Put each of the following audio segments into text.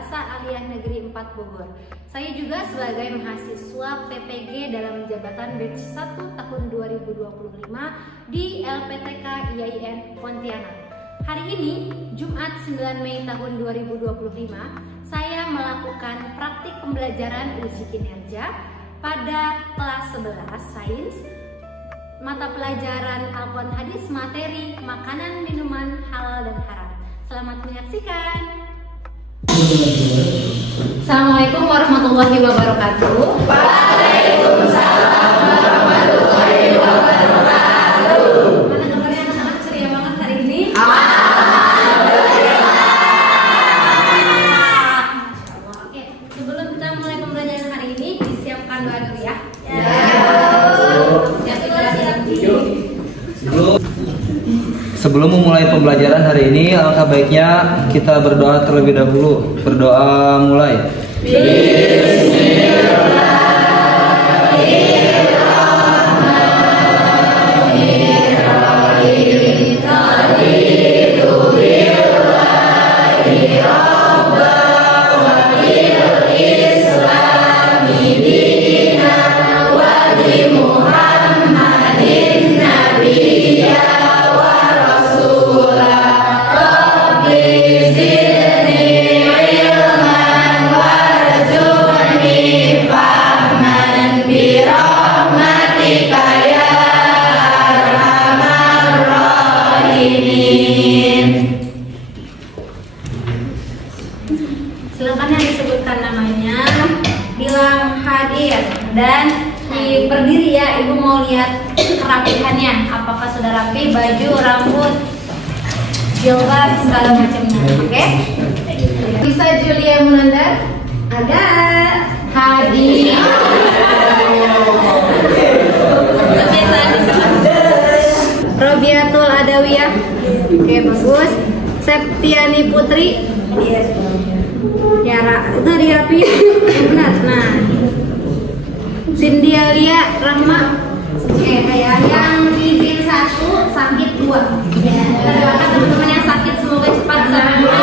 Bahasa Aliyah Negeri 4 Bogor. Saya juga sebagai mahasiswa PPG dalam jabatan batch 1 tahun 2025 di LPTK IAIN Pontianak. Hari ini, Jumat 9 Mei tahun 2025, saya melakukan praktik pembelajaran uji kinerja pada kelas 11 Sains, mata pelajaran Al-Quran Hadis, materi makanan, minuman, halal dan haram. Selamat menyaksikan. Assalamualaikum warahmatullahi wabarakatuh. Waalaikumsalam warahmatullahi wabarakatuh. Mana kabarnya anak-anak, ceria banget hari ini? Oke, sebelum kita mulai pembelajaran hari ini, disiapkan doa dulu ya. Sebelum memulai pembelajaran hari ini, alangkah baiknya kita berdoa terlebih dahulu. Berdoa mulai. Silakan yang disebutkan namanya, bilang hadir dan berdiri ya. Ibu mau lihat kerapihannya, apakah sudah rapi, baju, rambut, jilbab, segala macamnya. Oke? Bisa Julia Munandar? Ada. Hadir. Robiatul Adawiyah. Oke, bagus. Septiani Putri. Tiara, itu dirapi benar. Nah, Cindy Alia Rahma. Oke, yang izin 1, sakit 2. Terima teman-teman yang sakit, semoga cepat sembuh.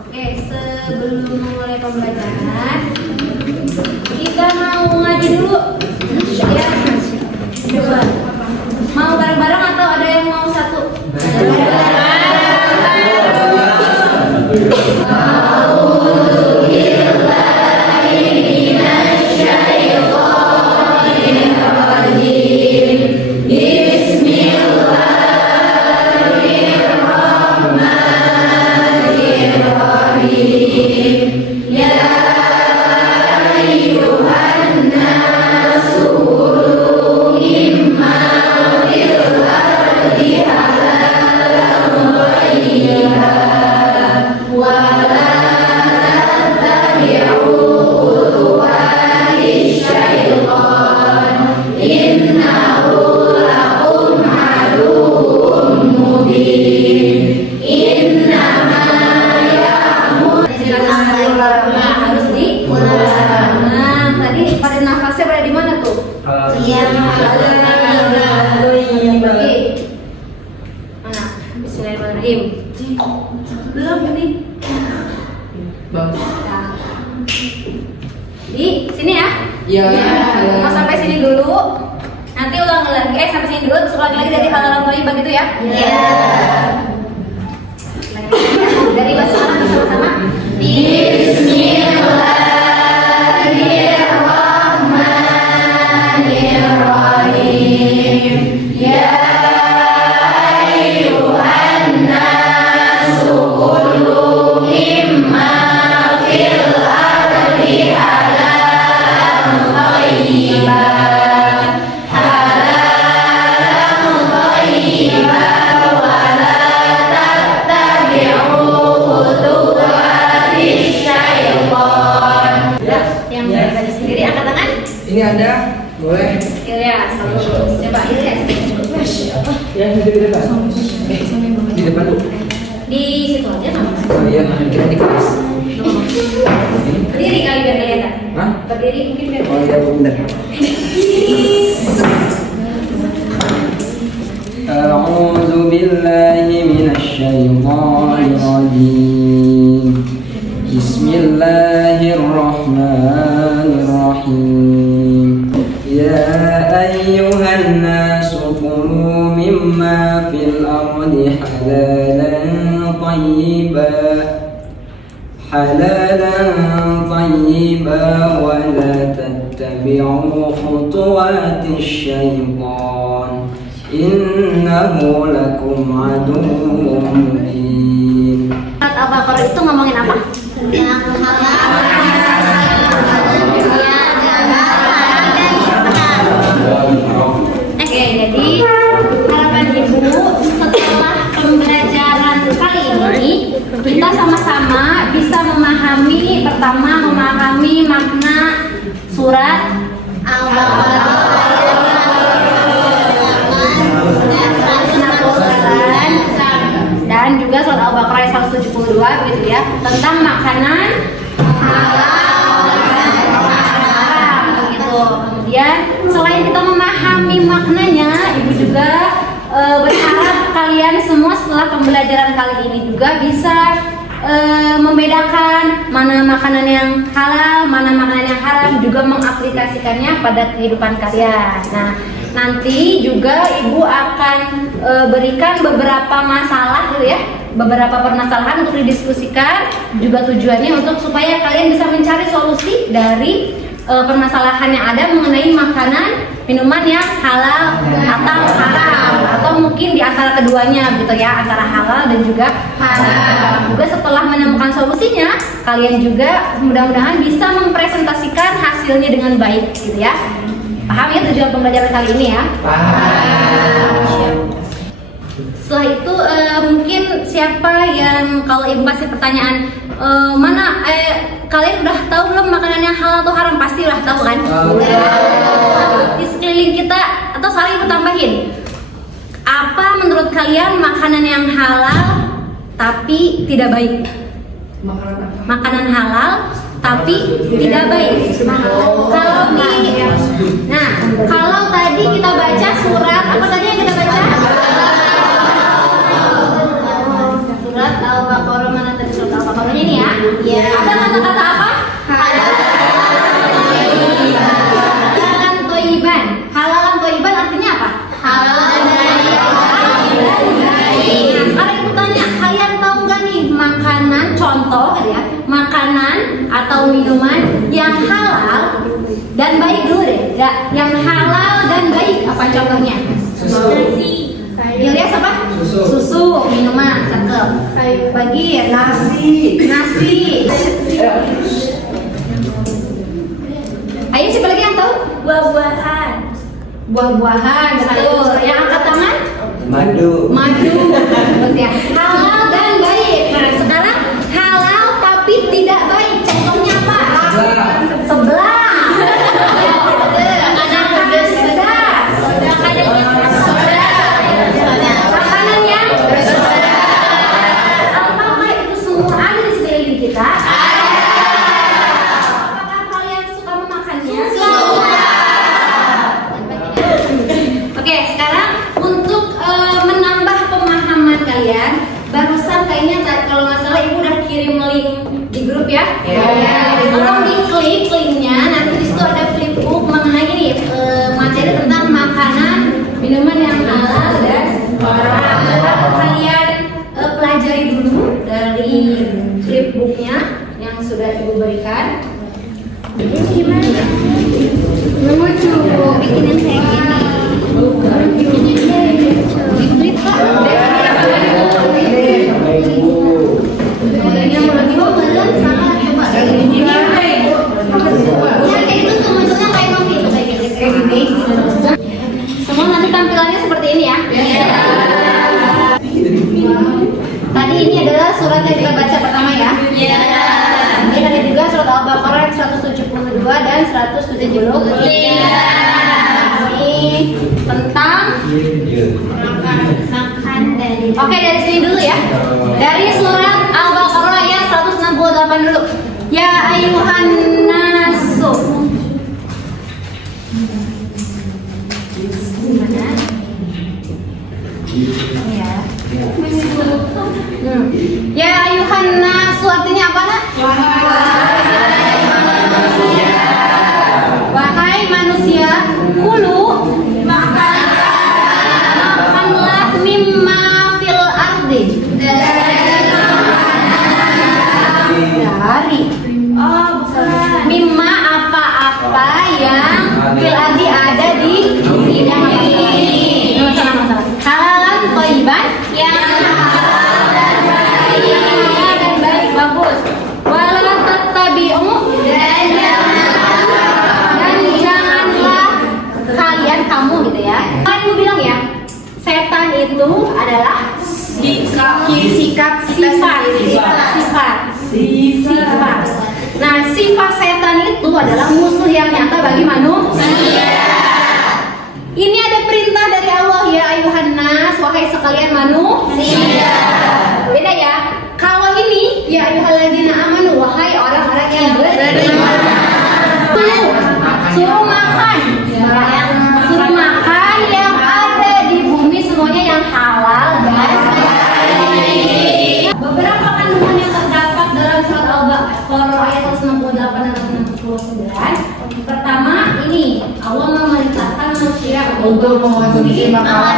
Oke, sebelum memulai pembelajaran, kita mau ngaji dulu. Ya, coba. Mau bareng-bareng atau ada yang mau satu? Belum ini. Di sini ya? Iya. Mau sampai sini dulu. Nanti ulang lagi. Sampai sini dulu. Terus ulang lagi dari halaman thayyibah gitu ya? Iya. Dari bahasa Arab bersama-sama. Bismillahirrahmanirrahim. Ya Ini ada, boleh? Ilyas, coba Ilyas. Ya, di depan. Di depan tuh. Di situ aja nggak apa-apa. Oh iya, kita di kelas. Berdiri kali biar kelihatan. Hah? Berdiri mungkin biar. Oh iya, benar. أعوذ بالله من الشيطان الرجيم بسم الله الرحمن الرحيم يا أيها الناس كلوا مما في الأرض حلالا طيبا ولا تتبعوا خطوات الشيطان إنه لكم عدو مبين. Al-Baqarah itu ngomongin apa? Oke, jadi harapan ibu setelah pembelajaran kali ini kita sama-sama bisa memahami, pertama memahami makna surat Al-Baqarah dan juga surat Al-Baqarah 172 gitu ya, tentang makanan halal dan haram gitu. Kemudian selain kita memahami maknanya, ibu juga berharap kalian semua setelah pembelajaran kali ini juga bisa membedakan mana makanan yang halal, mana makanan yang haram, juga mengaplikasikannya pada kehidupan kalian. Nah, nanti juga ibu akan berikan beberapa masalah gitu ya, beberapa permasalahan untuk didiskusikan, juga tujuannya untuk supaya kalian bisa mencari solusi dari permasalahan yang ada mengenai makanan, minuman yang halal atau haram, atau mungkin di antara keduanya gitu ya, antara halal dan juga haram. Juga setelah menemukan solusinya, kalian juga mudah-mudahan bisa mempresentasikan hasilnya dengan baik gitu ya. Paham ya tujuan pembelajaran kali ini ya? Paham. Setelah itu mungkin siapa yang kalau ibu kasih pertanyaan kalian udah tahu belum makanan yang halal atau haram? Pasti udah tahu kan? Di sekeliling kita, atau saling ibu tambahin, apa menurut kalian makanan yang halal tapi tidak baik? Makanan halal tapi tidak baik. Kalau tadi kita baca surat apa tadi yang kita baca? Surat Al-Baqarah, mana tadi surat Al-Baqarah ini ya? Iya. Ada kata-kata apa? Halalan toyiban. Halalan toyiban artinya apa? Halalan baik. Nah, sekarang ibu tanya, kalian tahu nggak nih makanan contoh ya? Makanan atau minuman yang halal dan baik dulu deh. Ya, yang halal dan baik apa contohnya? Nasi. Ilyas apa? Susu, minuman, cakep. Bagi ya, nasi. Ayo siapa lagi yang tahu? Buah-buahan. Buah-buahan, betul. Yang angkat tangan? Madu. Betul ya. Halal dan baik. Nah, sekarang halal tapi tidak baik. Contohnya apa? Sebelah. Barusan kayaknya kalau nggak salah ibu udah kirim link di grup ya. Tolong diklik linknya, nanti di situ ada flipbook mengenai ini materi tentang makanan, minuman yang halal dan haram. Coba kalian pelajari dulu dari flipbooknya yang sudah ibu berikan. Ini gimana? Lucu, bikin yang kayak gini. Diklik Pak. Semua nanti tampilannya seperti ini ya. Tadi ini adalah surat yang kita baca pertama ya. Ini ada juga surat Al-Baqarah 172 dan 173. Ini tentang makan dari. Oke, dari sini dulu ya. Dari surat Al-Baqarah ayat 168 dulu. Ya ayuhan nasu. Ya ayuhan nas, artinya apa nak? Wahai manusia, kulu makanlah mimma fil ardi, dari mimma apa-apa yang fil ardi ada di bumi. Halalan thayyiban yang halal dan baik, bagus. Wala tattabi'u, dan janganlah kalian, kamu gitu ya. Kan ibu bilang ya, setan itu adalah sifat. Nah, sifat setan itu adalah musuh yang nyata bagi manusia. Ini ada perintah dari Allah, ya ayuhan nas, wahai sekalian manusia. Beda ya. Kalau ini ya ayyuhalladzina amanu, wahai orang-orang yang beriman. Suruh makan yang ada di bumi, semuanya yang halal dan baik. Beberapa kandungan yang terdapat dalam surat Al-Baqarah ayat 68 dan 69. Pertama, ini Allah memerintahkan manusia untuk mengonsumsi makanan.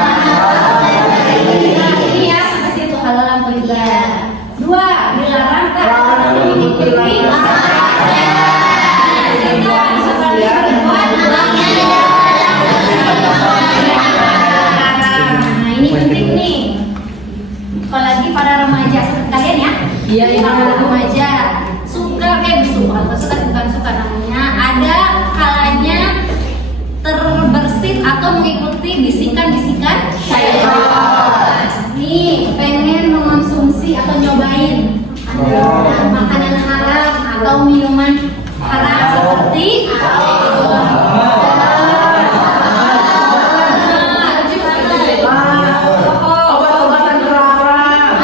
Ini ya, seperti itu halalan thayyiban. Dua, dilarang mengikuti Nah, ini penting nih. Apalagi pada remaja seperti kalian ya. Iya, para remaja bukan suka namanya. Ada kalanya terbersit atau mengikuti bisikan-bisikan syaitan. Nih, pengen mengonsumsi atau nyobain makanan haram atau minuman haram seperti obat-obatan terlarang,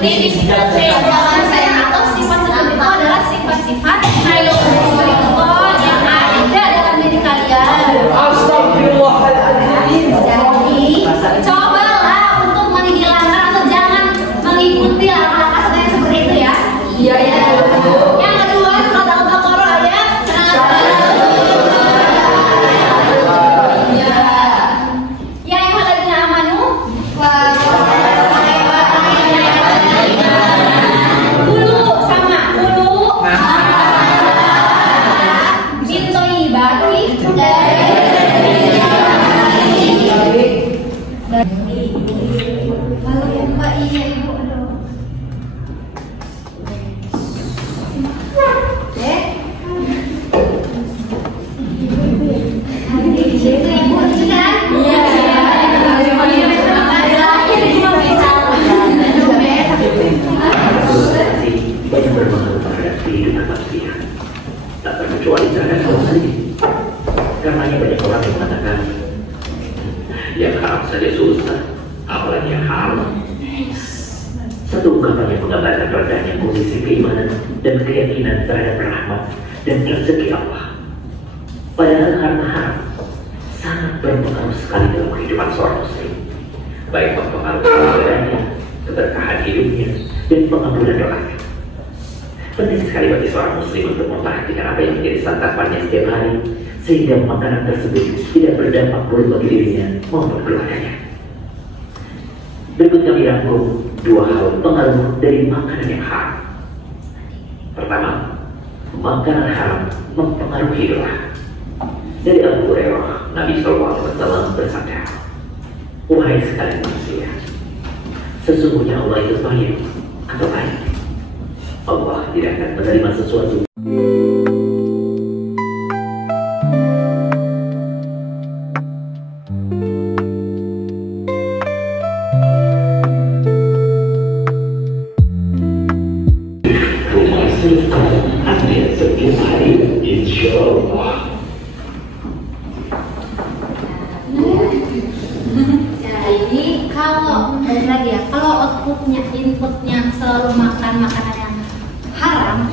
ini bisikan syaitan atau sifat seperti itu adalah sifat-sifat syaitan yang ada dalam diri kalian. Astagfirullahaladzim. Jadi cobalah untuk menghilangkan atau jangan mengikuti langkah-langkah setan seperti itu ya. Iya ya. Yang kedua, surat Al-Baqarah ayat 100. Ya ayyuhalladzina amanu kecuali terhadap Allah saja. Karenanya banyak orang yang mengatakan yang haram saja susah, apalagi yang halal. Satu ungkapan yang menggambarkan rendahnya kondisi keimanan dan keyakinan terhadap rahmat dan rezeki Allah. Padahal harta haram sangat berpengaruh sekali dalam kehidupan seorang muslim, baik mempengaruhi keluarganya, keberkahan hidupnya, dan pengampunan doanya. Penting sekali bagi seorang muslim untuk memperhatikan apa yang menjadi santapannya setiap hari, sehingga makanan tersebut tidak berdampak buruk bagi dirinya maupun keluarganya. Berikut kami rangkum dua hal pengaruh dari makanan yang haram. Pertama, makanan haram mempengaruhi doa. Dari Abu Hurairah, Nabi SAW bersabda, "Wahai sekalian manusia, sesungguhnya Allah itu thayyib atau baik. Allah tidak akan menerima sesuatu rumah serta ada setiap hari, insya Allah." Jadi kalau lagi ya, kalau inputnya selalu makan makanan yang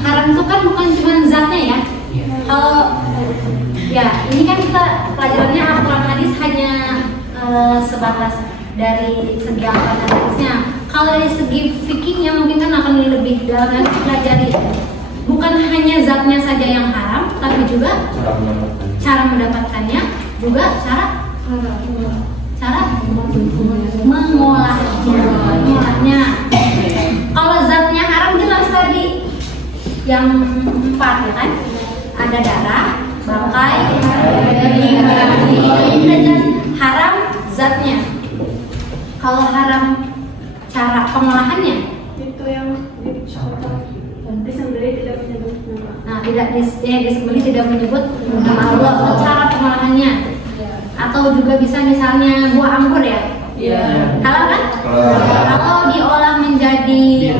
haram itu kan bukan cuma zatnya ya. Kalau ya ini kan kita pelajarannya Al-Quran hadis hanya sebatas dari segi akademisnya. Kalau dari segi fikihnya mungkin kan akan lebih dalam lagi pelajari. Bukan hanya zatnya saja yang haram, tapi juga cara mendapatkannya, juga cara mengolahnya. Kalau zatnya haram jelas tadi yang 4 ya kan, ada darah, bangkai, dan haram zatnya. Kalau haram cara pengolahannya itu yang disembelih tidak menyebut nama. nah disembelih tidak menyebut nama Allah. Cara pengolahannya atau juga bisa misalnya buah anggur ya. Halal kan? Atau diolah menjadi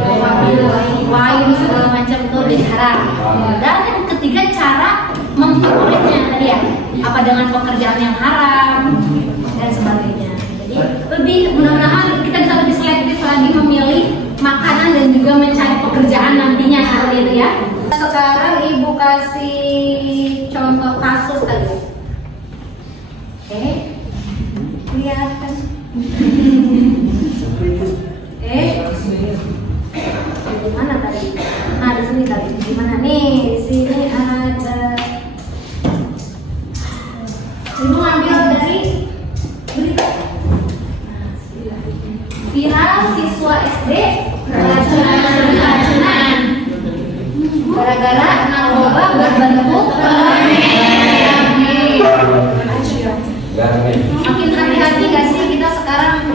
wine segala macam itu jadi haram. Dan yang ketiga cara memperolehnya tadi ya, apa dengan pekerjaan yang haram dan sebagainya. Jadi lebih mudah-mudahan kita bisa lebih selektif lagi memilih makanan dan juga mencari pekerjaan nantinya seperti itu ya. Sekarang ibu kasih contoh kasus tadi. Oke, kelihatan. Di mana tadi? Nah di sini tadi. Di mana nih? Di sini ada. Ibu ngambil dari berita. Viral siswa SD keracunan gara-gara narkoba berbentuk makin hati-hati gak sih kita sekarang?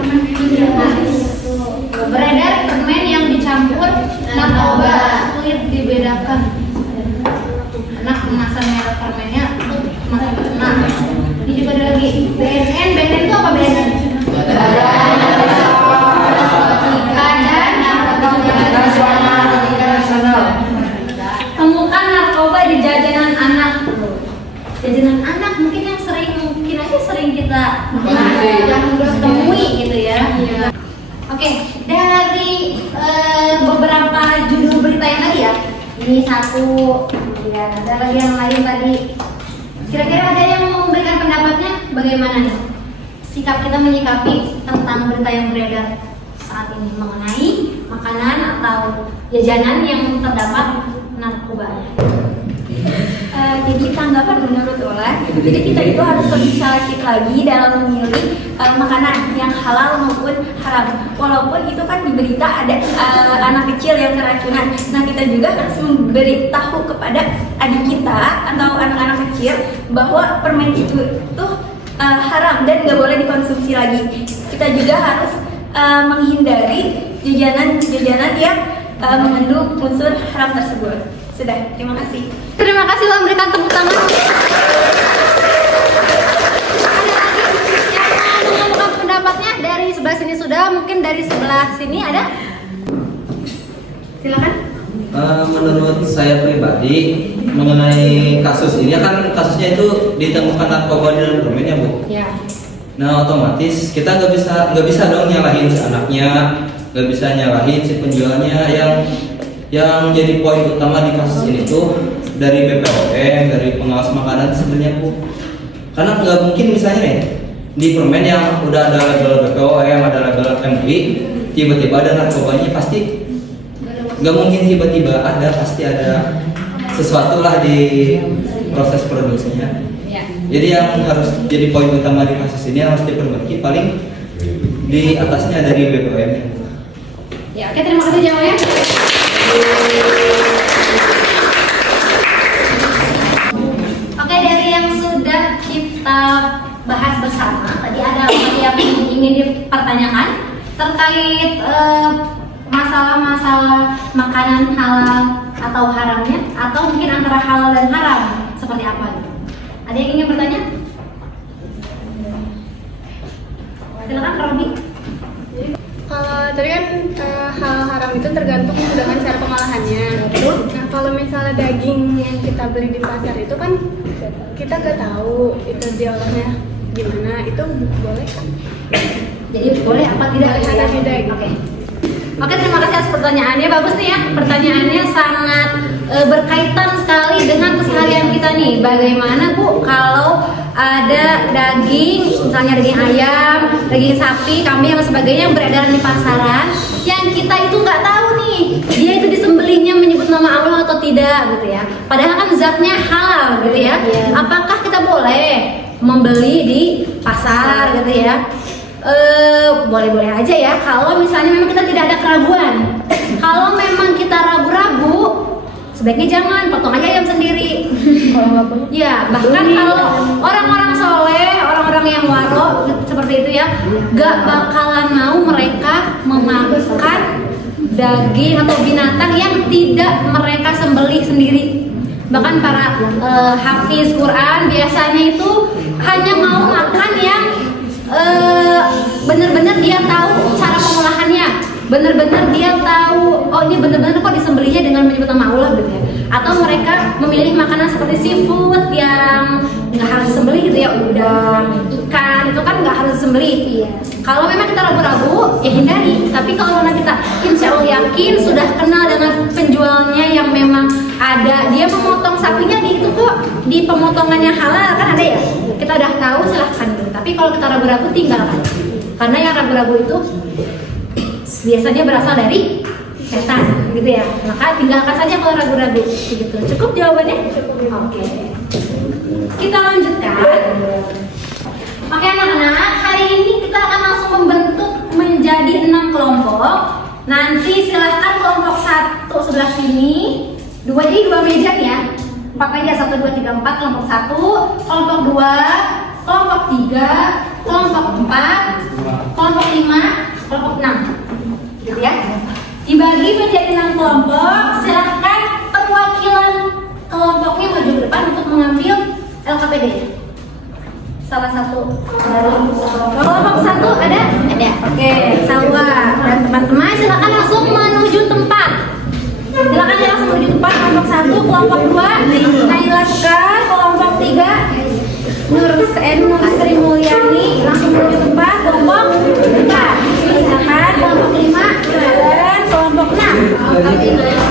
Beredar permen yang dicampur narkoba, sulit dibedakan. Enak kemasan merek permennya masih enak. Ini juga ada lagi BNN itu apa BNN? Temukan narkoba di jajanan anak. Jajanan anak mungkin yang mungkin aja sering kita temui gitu ya. Oke, dari beberapa judul berita yang tadi ya, ini satu, ya, ada lagi yang lain tadi. Kira-kira ada yang mau memberikan pendapatnya bagaimana nih? Sikap kita menyikapi tentang berita yang beredar saat ini mengenai makanan atau jajanan yang terdapat narkobanya. Jadi tanggapan menurut Ola, jadi kita itu harus lebih selektif lagi dalam memilih makanan yang halal maupun haram. Walaupun itu kan di berita ada anak kecil yang keracunan. Nah kita juga harus memberitahu kepada adik kita atau anak-anak kecil bahwa permen itu tuh haram dan nggak boleh dikonsumsi lagi. Kita juga harus menghindari jajanan-jajanan yang mengandung unsur haram tersebut. Sudah, terima kasih. Terima kasih telah memberikan tepuk tangan. Ada lagi yang mau mengungkapkan pendapatnya dari sebelah sini sudah, mungkin dari sebelah sini ada? Silakan. Menurut saya pribadi mengenai kasus ini kan kasusnya itu ditemukan narkoba di dalam permen ya Bu. Ya. Nah otomatis kita nggak bisa dong nyalahin si anaknya, nggak bisa nyalahin si penjualnya. Yang jadi poin utama di kasus ini tuh dari BPOM, dari pengawas makanan sebenarnya Bu. Karena nggak mungkin misalnya nih di permen yang udah ada label BPOM, ada label MUI, tiba-tiba ada narkobanya, pasti nggak mungkin tiba-tiba ada, pasti ada sesuatu lah di proses produksinya. Ya. Jadi yang harus jadi poin utama di kasus ini yang harus diperbaiki paling di atasnya dari BPOM. Ya, oke, terima kasih jawabannya. Oke, dari yang sudah kita bahas bersama, tadi ada apa yang ingin dipertanyakan terkait masalah-masalah makanan halal atau haramnya, atau mungkin antara halal dan haram seperti apa? Ada yang ingin bertanya? Silakan Robi. Kalau tadi kan hal haram itu tergantung dengan cara pengolahannya. Nah kalau misalnya daging yang kita beli di pasar itu kan kita nggak tahu itu diolahnya gimana, itu boleh kan? Jadi boleh apa tidak? Boleh atau tidak? Oke, terima kasih atas pertanyaannya. Bagus nih ya, pertanyaannya sangat berkaitan sekali dengan keseharian kita nih. Bagaimana Bu kalau ada daging, misalnya daging ayam, daging sapi, kambing dan sebagainya yang beredar di pasaran, yang kita itu nggak tahu nih dia itu disembelihnya menyebut nama Allah atau tidak gitu ya. Padahal kan zatnya halal gitu ya. Apakah kita boleh membeli di pasar gitu ya? Boleh-boleh aja ya. Kalau misalnya memang kita tidak ada keraguan. Kalau memang kita ragu-ragu, sebaiknya jangan, potong aja ayam sendiri. Ya, bahkan kalau orang-orang soleh, orang-orang yang waro seperti itu ya, gak bakalan mau mereka memakan daging atau binatang yang tidak mereka sembelih sendiri. Bahkan para hafiz Quran biasanya itu hanya mau makan yang benar-benar dia tahu cara pengolahannya, benar-benar dia tahu, oh ini benar-benar kok disembelihnya dengan menyebut nama Allah gitu ya. Atau mereka memilih makanan seperti seafood yang nggak harus disembelih gitu ya, udang, ikan itu kan nggak harus disembelih. Kalau memang kita ragu-ragu ya hindari. Tapi kalau kita insya Allah yakin sudah kenal dengan penjualnya yang memang ada, dia memotong sapinya di itu kok, di pemotongannya halal kan ada ya, kita udah tahu silahkan gitu. Tapi kalau kita ragu-ragu tinggalkan, karena yang ragu-ragu itu biasanya berasal dari setan gitu ya, maka tinggalkan saja kalau ragu-ragu gitu. Cukup jawabannya? Oke. Kita lanjutkan. Oke anak-anak, hari ini kita akan langsung membentuk menjadi 6 kelompok. Nanti silahkan kelompok 1 sebelah sini, 2 jadi 2 meja ya, 4 meja, 1, 2, 3, 4, kelompok 1, kelompok 2, kelompok 3, kelompok 4, kelompok 5, kelompok 6 gitu ya. Dibagi menjadi 6 kelompok, silahkan perwakilan kelompoknya maju ke depan untuk mengambil LKPD. Salah satu kelompok 1 ada? Ada. Oke, Salwa dan teman-teman silahkan langsung menuju tempat. Silakan ya langsung menuju tempat. Kelompok 1, kelompok 2 Naila Sekar, kelompok 3 Nur Sri Mulyani langsung menuju tempat. Kelompok 4 silakan, kelompok 5 dan kelompok 6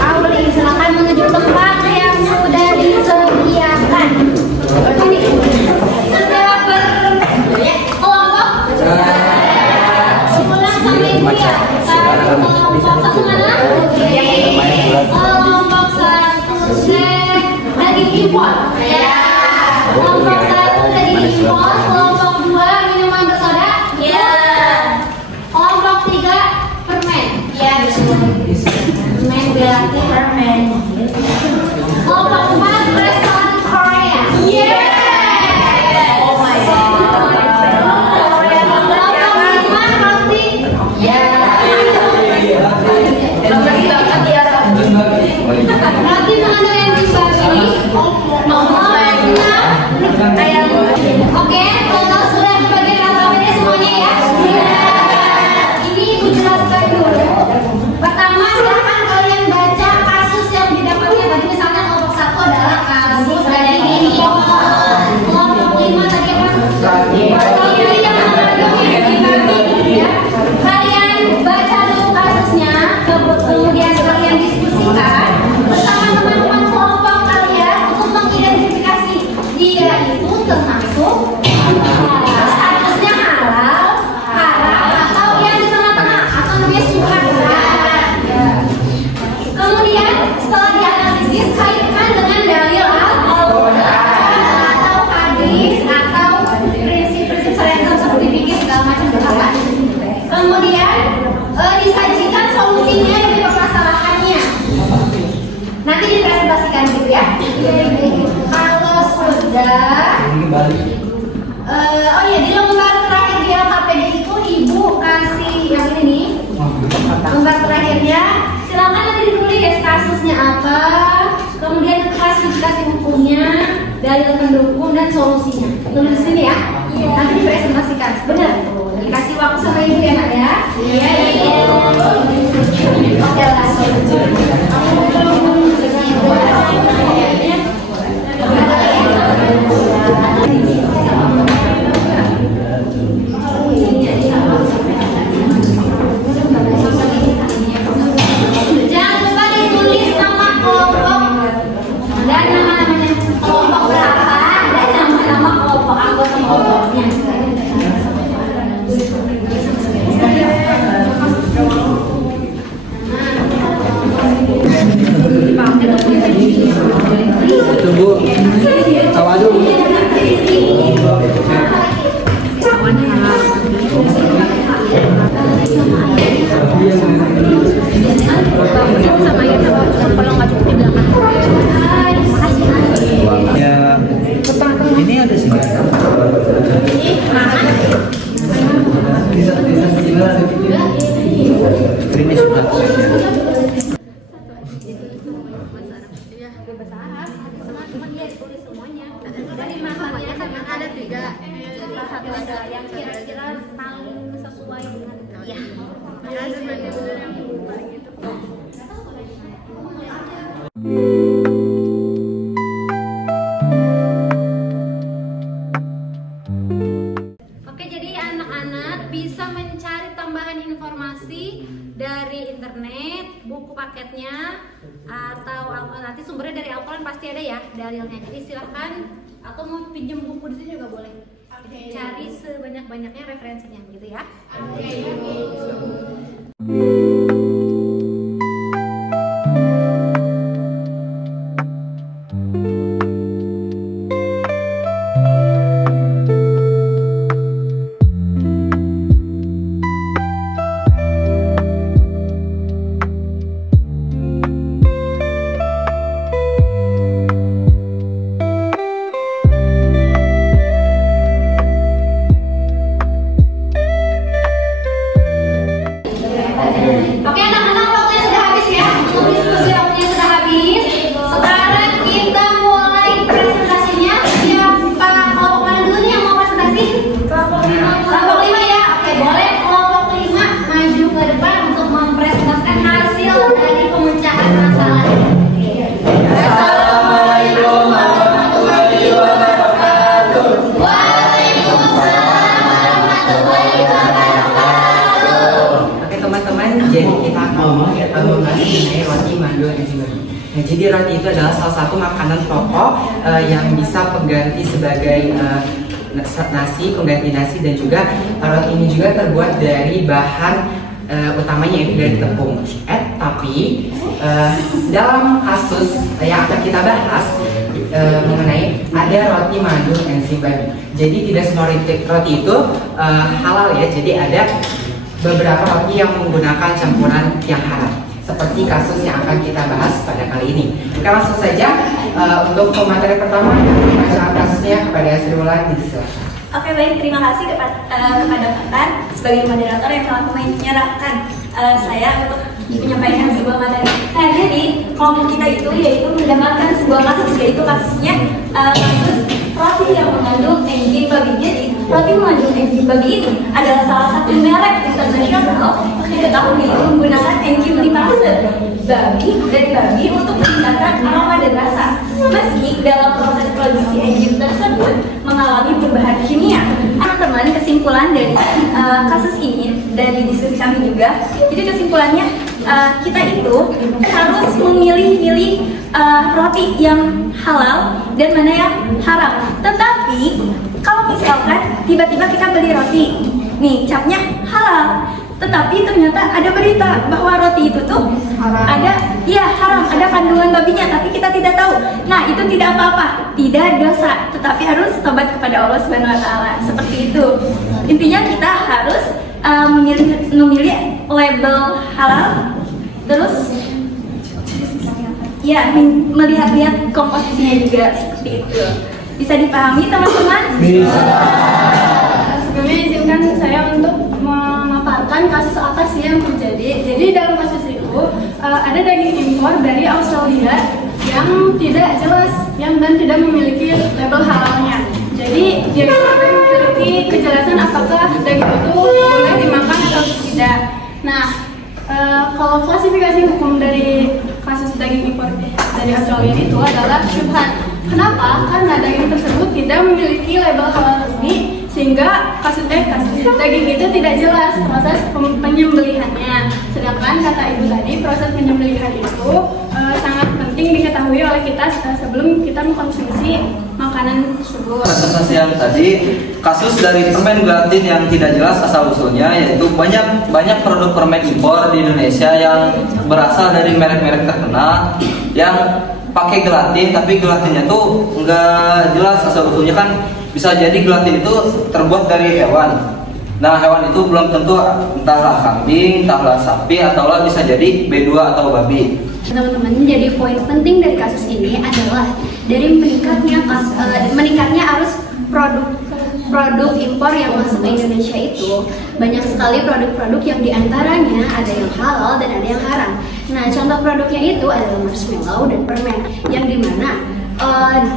Auli silakan menuju tempat yang sudah disediakan. Sudah berkelompok pulang sampai ibu ya. Kelompok 1 mana? Kelompok 1 daging impor. Kelompok 1 daging impor. Kelompok 2 minuman bersoda. Ya. Kelompok 3 permen. Ya betul. Permen berarti permen. Kelompok 4 restoran Korea. Yeah. Oh my god. Kelompok 5 roti. Yeah. Roti mengandung yang dibagi. Nomor 6 ayam. Oke, kalau sudah bagi LKPD semuanya ya. Ini ibu jelaskan dulu. Pertama silahkan kalian baca kasus yang didapatkan tadi. Misalnya kelompok 1 adalah kasus dari ini. Kelompok 5 tadi apa? Roti yang mengandung yang dibagi ya. Kalian baca dulu kasusnya, kemudian kalian diskusikan bersama teman-teman kelompok kalian untuk mengidentifikasi dia itu termasuk statusnya halal, haram atau yang di tengah-tengah atau namanya subhanallah. Kemudian setelah dianalisis kaitkan dengan dalil Al-Quran atau hadis atau prinsip-prinsip syariat seperti fikih segala macam apa. Kemudian disajikan solusinya dari permasalahannya. Nanti dipresentasikan gitu ya. Kalau sudah, oh iya di lembar terakhir di LKPD itu ibu kasih yang ini nih. Lembar terakhirnya, silakan nanti ditulis ya kasusnya apa, kemudian klasifikasi hukumnya, dalil pendukung dan solusinya. Tulis di sini ya. Nanti dipresentasikan. Benar. Dikasih waktu sama ibu ya nak ya. Iya. Oke langsung. Jangan lupa ditulis nama kelompok dan nama-namanya kelompok berapa dan nama-nama kelompok anggota. Bahasa Arab, teman-teman dia tulis semuanya. Dari matanya kan ada 3. Satu ada yang kira-kira paling sesuai dengan ya. Ada benar-benar yang paling itu. Oke, jadi anak-anak bisa mencari tambahan informasi dari internet, buku paketnya, atau nanti sumbernya dari Al-Quran pasti ada ya dalilnya. Jadi silahkan, atau mau pinjam buku di sini juga boleh. Jadi cari sebanyak-banyaknya referensinya gitu ya. Oke anak-anak, waktunya sudah habis ya. Diskusi waktunya sudah habis. Sekarang kita mulai presentasinya. Siapa kelompok mana dulu nih yang mau presentasi? Kelompok 5. Kelompok 5 ya. Oke, boleh kelompok 5 maju ke depan untuk mempresentasikan hasil dari pemecahan masalah. Assalamualaikum warahmatullahi wabarakatuh. Waalaikumsalam warahmatullahi wabarakatuh. Oke teman-teman, jadi kita akan membahas mengenai roti mandu enzim babi. Nah, jadi roti itu adalah salah satu makanan pokok yang bisa pengganti sebagai nasi, pengganti nasi, dan juga roti ini juga terbuat dari bahan utamanya yaitu dari tepung. Tapi dalam kasus yang akan kita bahas mengenai ada roti mandu enzim babi. Jadi tidak semua roti itu halal ya. Jadi ada beberapa roti yang menggunakan campuran yang haram, seperti kasus yang akan kita bahas pada kali ini. Oke, langsung saja untuk materi pertama, bacaan kasusnya kepada Sri Wulandari, silakan. Oke, baik, terima kasih kepada Fatan sebagai moderator yang telah menyerahkan saya untuk menyampaikan sebuah materi. Nah, jadi kelompok kita itu yaitu mendapatkan sebuah kasus, yaitu kasusnya kasus roti yang mengandung enzim babi. Jadi roti mengandung enzim babi ini adalah salah satu merek internasional diketahui menggunakan enzim lipase dari babi untuk meningkatkan aroma dan rasa. Meski dalam proses produksi enzim tersebut mengalami perubahan kimia. Teman-teman, kesimpulan dari kasus ini dari diskusi kami juga. Jadi kesimpulannya kita itu harus memilih-milih roti yang halal dan mana yang haram. Tetapi kalau misalkan tiba-tiba kita beli roti, nih capnya halal, tetapi ternyata ada berita bahwa roti itu tuh haram, ada kandungan babinya, tapi kita tidak tahu. Nah, itu tidak apa-apa, tidak dosa, tetapi harus tobat kepada Allah Subhanahu wa taala. Seperti itu. Intinya kita harus memilih label halal, terus ya melihat-lihat komposisinya juga, seperti itu. Bisa dipahami teman-teman? Bisa. Sebelumnya izinkan saya untuk memaparkan kasus apa sih yang terjadi. Jadi dalam kasus itu ada daging impor dari Australia yang tidak jelas dan tidak memiliki label halalnya. Jadi dia tidak memiliki kejelasan apakah daging itu boleh dimakan atau tidak. Nah, kalau klasifikasi hukum dari kasus daging impor dari Australia itu adalah syubhat. Kenapa? Karena daging tersebut tidak memiliki label halal resmi, sehingga kasus daging itu tidak jelas proses penyembelihannya. Sedangkan kata ibu tadi, proses penyembelihan itu sangat penting diketahui oleh kita sebelum kita mengkonsumsi makanan tersebut. Kasus yang tadi, kasus dari permen gelatin yang tidak jelas asal usulnya, yaitu banyak produk permen impor di Indonesia yang berasal dari merek-merek terkenal yang pakai gelatin, tapi gelatinnya tuh nggak jelas asal usulnya. Kan bisa jadi gelatin itu terbuat dari hewan. Nah, hewan itu belum tentu entahlah kambing, entahlah sapi, ataulah bisa jadi B2 atau babi. Teman-teman, jadi poin penting dari kasus ini adalah dari meningkatnya arus produk impor yang masuk ke Indonesia itu banyak sekali produk-produk yang diantaranya ada yang halal dan ada yang haram. Nah, contoh produknya itu adalah marshmallow dan permen, yang dimana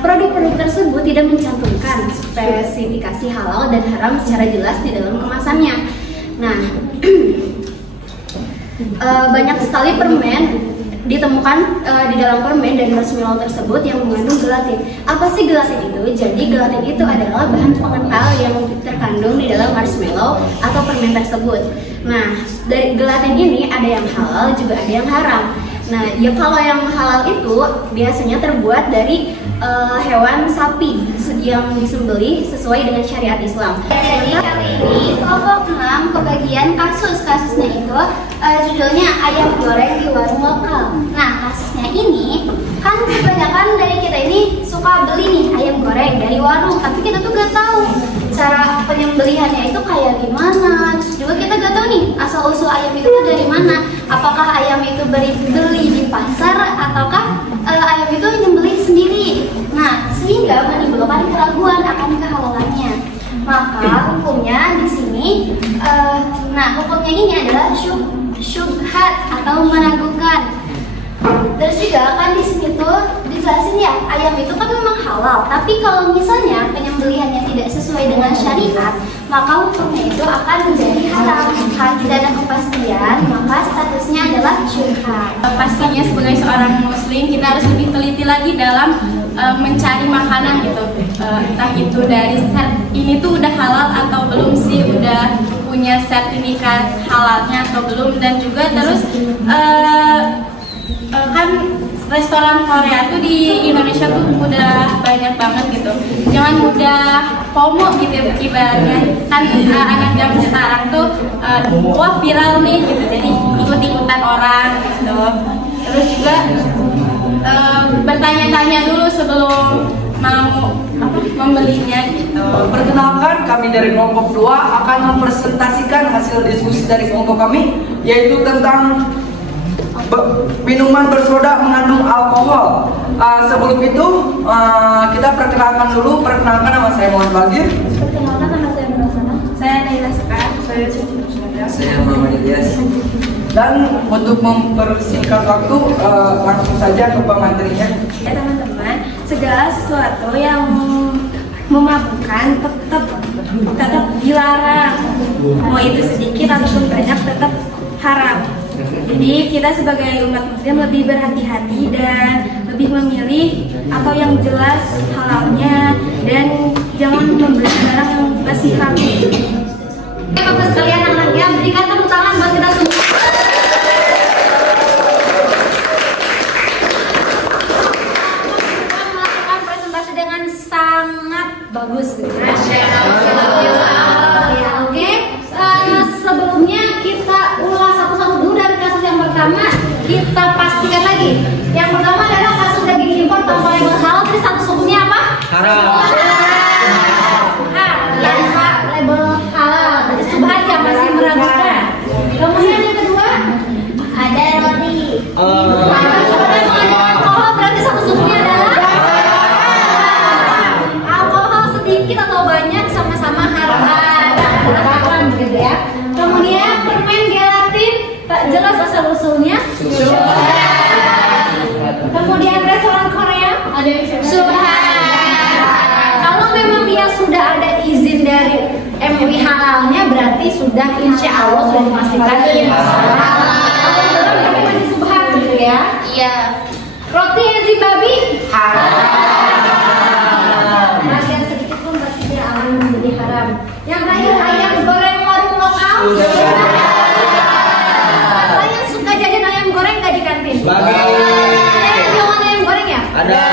produk-produk tersebut tidak mencantumkan spesifikasi halal dan haram secara jelas di dalam kemasannya. Nah, banyak sekali permen ditemukan di dalam permen dan marshmallow tersebut yang mengandung gelatin. Apa sih gelatin itu? Jadi gelatin itu adalah bahan pengental yang terkandung di dalam marshmallow atau permen tersebut. Nah, dari gelatin ini ada yang halal juga ada yang haram. Nah, ya kalau yang halal itu biasanya terbuat dari hewan sapi yang disembelih sesuai dengan syariat Islam. Jadi kali ini kelompok 6 kebagian kasusnya itu judulnya ayam goreng di warung lokal. Nah, kasusnya ini kan kebanyakan dari kita ini suka beli nih ayam goreng dari warung, tapi kita tuh gak tahu cara penyembelihannya itu kayak gimana. Terus juga kita gak tahu nih asal usul ayam itu dari mana. Apakah ayam itu beli di pasar ataukah ayam itu nyembelih sendiri. Nah, sehingga menimbulkan keraguan akan kehalalannya. Maka hukumnya di sini, hukumnya ini adalah syubhat atau meragukan. Terus juga kan di sini tuh dijelasin ya, ayam itu kan memang halal, tapi kalau misalnya penyembelihannya tidak sesuai dengan syariat, maka hukumnya itu akan menjadi haram. Kalau tidak ada kepastian, maka statusnya adalah syubhat. Pastinya sebagai seorang muslim kita harus lebih teliti lagi dalam mencari makanan gitu. Entah itu dari ini tuh udah halal atau belum sih, udah punya sertifikat halalnya atau belum, dan juga terus kan restoran Korea tuh di Indonesia tuh udah banyak banget gitu. Jangan mudah FOMO gitu ibaratnya. Kan anak zaman sekarang tuh wah viral nih gitu. Jadi ikut-ikutan orang gitu. Terus juga bertanya-tanya dulu sebelum mau membelinya gitu. Perkenalkan, kami dari kelompok 2 akan mempresentasikan hasil diskusi dari kelompok kami, yaitu tentang minuman bersoda mengandung alkohol. Sebelum itu kita perkenalkan dulu. Perkenalkan, nama saya Muhammad Bagir. Perkenalkan, nama saya Nurasana. Saya Naila Sekar. Saya Siti Nursanaya. Saya Muhammad Ilyas. Dan untuk mempersingkat waktu, langsung saja ke pematerinya. Ya teman-teman, segala sesuatu yang memabukkan tetap dilarang. Mau itu sedikit ataupun banyak tetap haram. Jadi kita sebagai umat muslim lebih berhati-hati dan lebih memilih atau yang jelas halalnya, dan jangan membeli barang yang masih ragu. Bapak sekalian anaknya, berikan tepuk tangan buat kita semua. Melakukan presentasi dengan sangat bagus. Masya Allah. Ya, oke. Sebelumnya kita ulas satu-satu dulu dari kasus yang pertama. Kita pastikan lagi. Yang pertama adalah kasus daging impor tanpa label halal. Terus status hukumnya apa? Haram. Yang label halal. Berarti subhat yang masih meragukan. Kemudian yang kedua ada roti. Alkohol, berarti status hukumnya adalah alkohol sedikit atau banyak sama-sama haram. Gitu ya. Kemudian permen gelatin tak jelas asal usulnya. Kemudian restoran Korea ada subhan. Kalau memang dia sudah ada izin dari MUI halalnya, berarti sudah insya Allah sudah dipastikan halal. Kalau belum berarti subhan gitu ya. Iya. Roti enzim babi haram. Bagian sedikit pun berarti dia akan menjadi haram. Yang terakhir ayam goreng warung lokal. Kalian suka jajan ayam goreng nggak di kantin? Kalian jualan ayam goreng ya? Ada.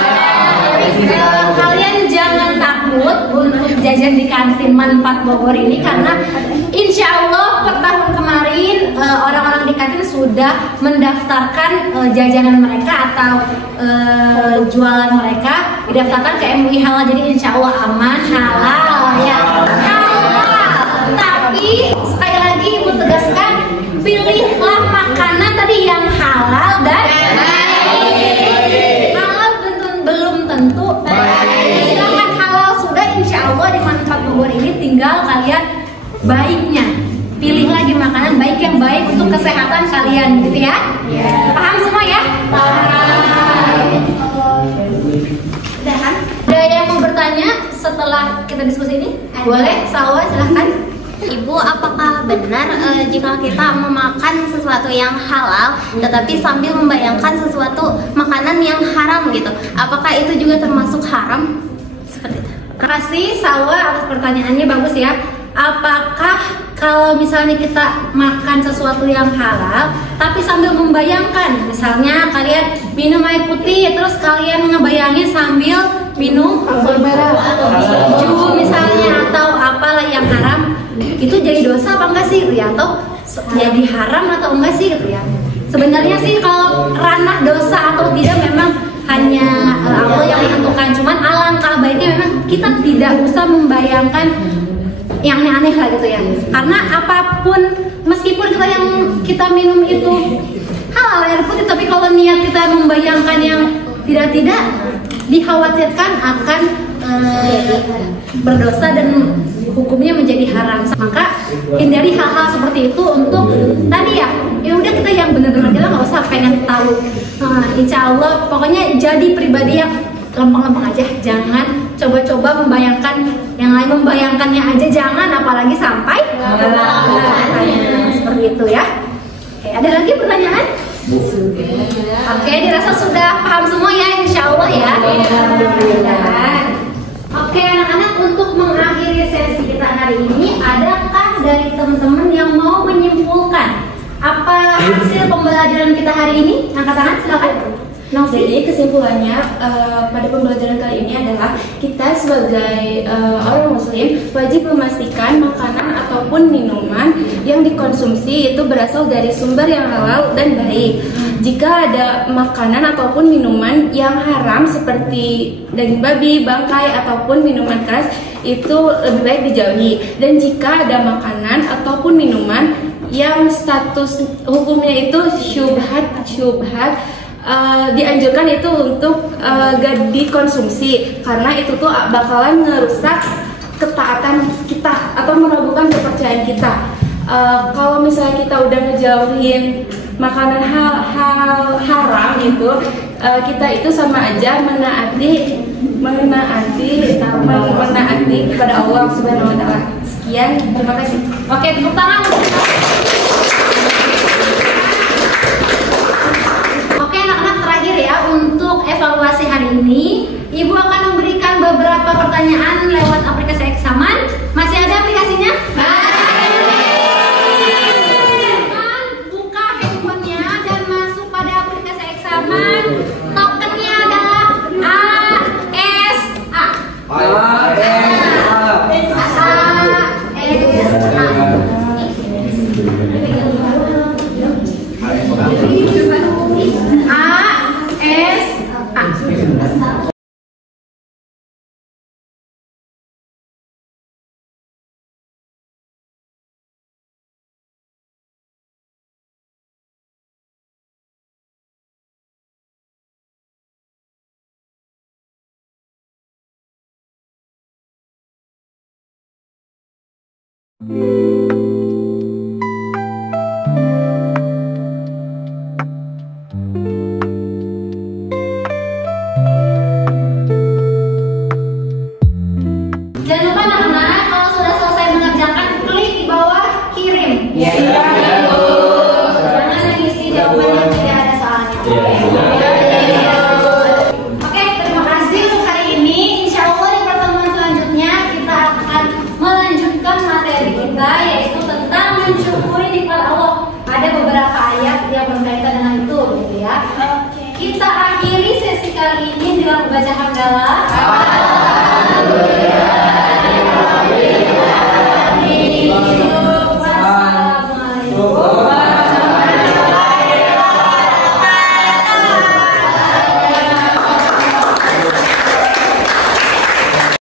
Kalian jangan takut untuk jajan di kantin Manfaat Bogor ini, karena insya Allah per tahun kemarin orang-orang di kantin sudah mendaftarkan jajanan mereka atau jualan mereka didaftarkan ke MUI halal. Jadi insya Allah aman, halal ya. Tapi sekali lagi ibu tegaskan, pilihlah makanan tadi yang halal dan halal belum tentu. Sedangkan halal sudah insya Allah di Manfaat Bogor ini Boleh, Salwa silahkan. Ibu, apakah benar jika kita memakan sesuatu yang halal tetapi sambil membayangkan sesuatu makanan yang haram gitu? Apakah itu juga termasuk haram? Seperti itu. Terima kasih Salwa atas pertanyaannya, bagus ya. Apakah kalau misalnya kita makan sesuatu yang halal tapi sambil membayangkan, misalnya kalian minum air putih terus kalian ngebayangin sambil minum jus misalnya atau apalah yang haram, itu jadi dosa apa enggak sih gitu ya? Atau jadi haram atau enggak sih gitu ya? Sebenarnya sih kalau ranah dosa atau tidak memang hanya Allah yang menentukan, cuman alangkah baiknya memang kita tidak usah membayangkan yang aneh-aneh lah gitu ya. Karena apapun, meskipun kita minum itu halal air putih, tapi kalau niat kita membayangkan yang tidak dikhawatirkan akan berdosa dan hukumnya menjadi haram. Maka hindari hal-hal seperti itu untuk tadi ya udah kita yang benar-benar aja lah, nggak usah pengen tahu. Insya Allah pokoknya jadi pribadi yang lempeng-lempeng aja, jangan coba-coba membayangkan yang lain, membayangkannya aja jangan, apalagi sampai seperti itu ya. Oke, ada lagi pertanyaan? Oke, dirasa sudah paham semua ya, insya Allah ya. Oke anak-anak, untuk mengakhiri sesi kita hari ini, adakah dari teman-teman yang mau menyimpulkan apa hasil pembelajaran kita hari ini? Angkat tangan, silakan. Jadi kesimpulannya pada pembelajaran kali ini adalah kita sebagai orang muslim wajib memastikan makanan ataupun minuman yang dikonsumsi itu berasal dari sumber yang halal dan baik. Jika ada makanan ataupun minuman yang haram seperti daging babi, bangkai ataupun minuman keras, itu lebih baik dijauhi. Dan jika ada makanan ataupun minuman yang status hukumnya itu syubhat, dianjurkan itu untuk gak dikonsumsi, karena itu tuh bakalan ngerusak ketaatan kita atau meragukan kepercayaan kita. Kalau misalnya kita udah ngejauhin makanan hal haram itu, kita itu sama aja menaati kepada Allah Subhanahu Wa Taala. Sekian, terima kasih. Oke, tepuk tangan. Oke anak-anak, terakhir ya untuk evaluasi hari ini, Ibu akan memberikan beberapa pertanyaan lewat aplikasi Eksaman. Masih ada aplikasinya? Buka handphonenya dan masuk pada aplikasi Eksaman. Tokennya adalah ASA. Jangan lupa anak-anak, kalau sudah selesai mengerjakan, klik di bawah kirim. Jangan mengisi jawaban yang tidak ada soalnya. Oke, terima kasih untuk hari ini. Insya Allah di pertemuan selanjutnya kita akan melanjutkan materi kita, yaitu tentang mensyukuri nikmat Allah. Ada beberapa ayat yang berkaitan dengan itu, gitu ya. Kita akhiri sesi kali ini dengan membaca hamdalah.